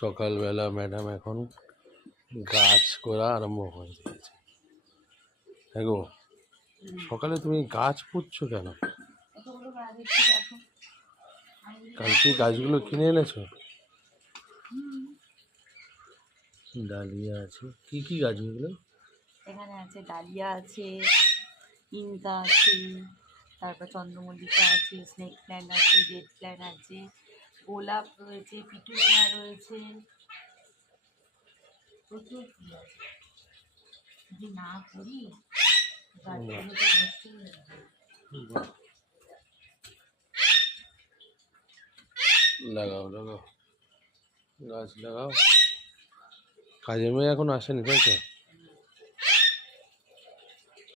সকালবেলা ম্যাডাম এখন গাছ করা আরম্ভ করে দিয়েছে। হ্যাঁ গো, সকালে তুমি গাছ পুঁতছো কেন? কালকে গাছগুলো কিনে এনেছো? ডালিয়া আছে, কি কি গাছ এগুলো? এখানে আছে ডালিয়া আছে, ইনকা আছে, তারপর চন্দ্রমল্লিকা আছে, স্নেক প্ল্যান্ট আছে, রেড প্ল্যান্ট আছে, গোলাপ রয়েছে, পিটুনিয়া রয়েছে, প্রচুর ফুল আছে। যদি না করি গাছগুলো তো নষ্ট হয়ে যাবে। লাগাও লাগাও, গাছ লাগাও। কাজের মেয়ে এখন আসেনি, তাই তো?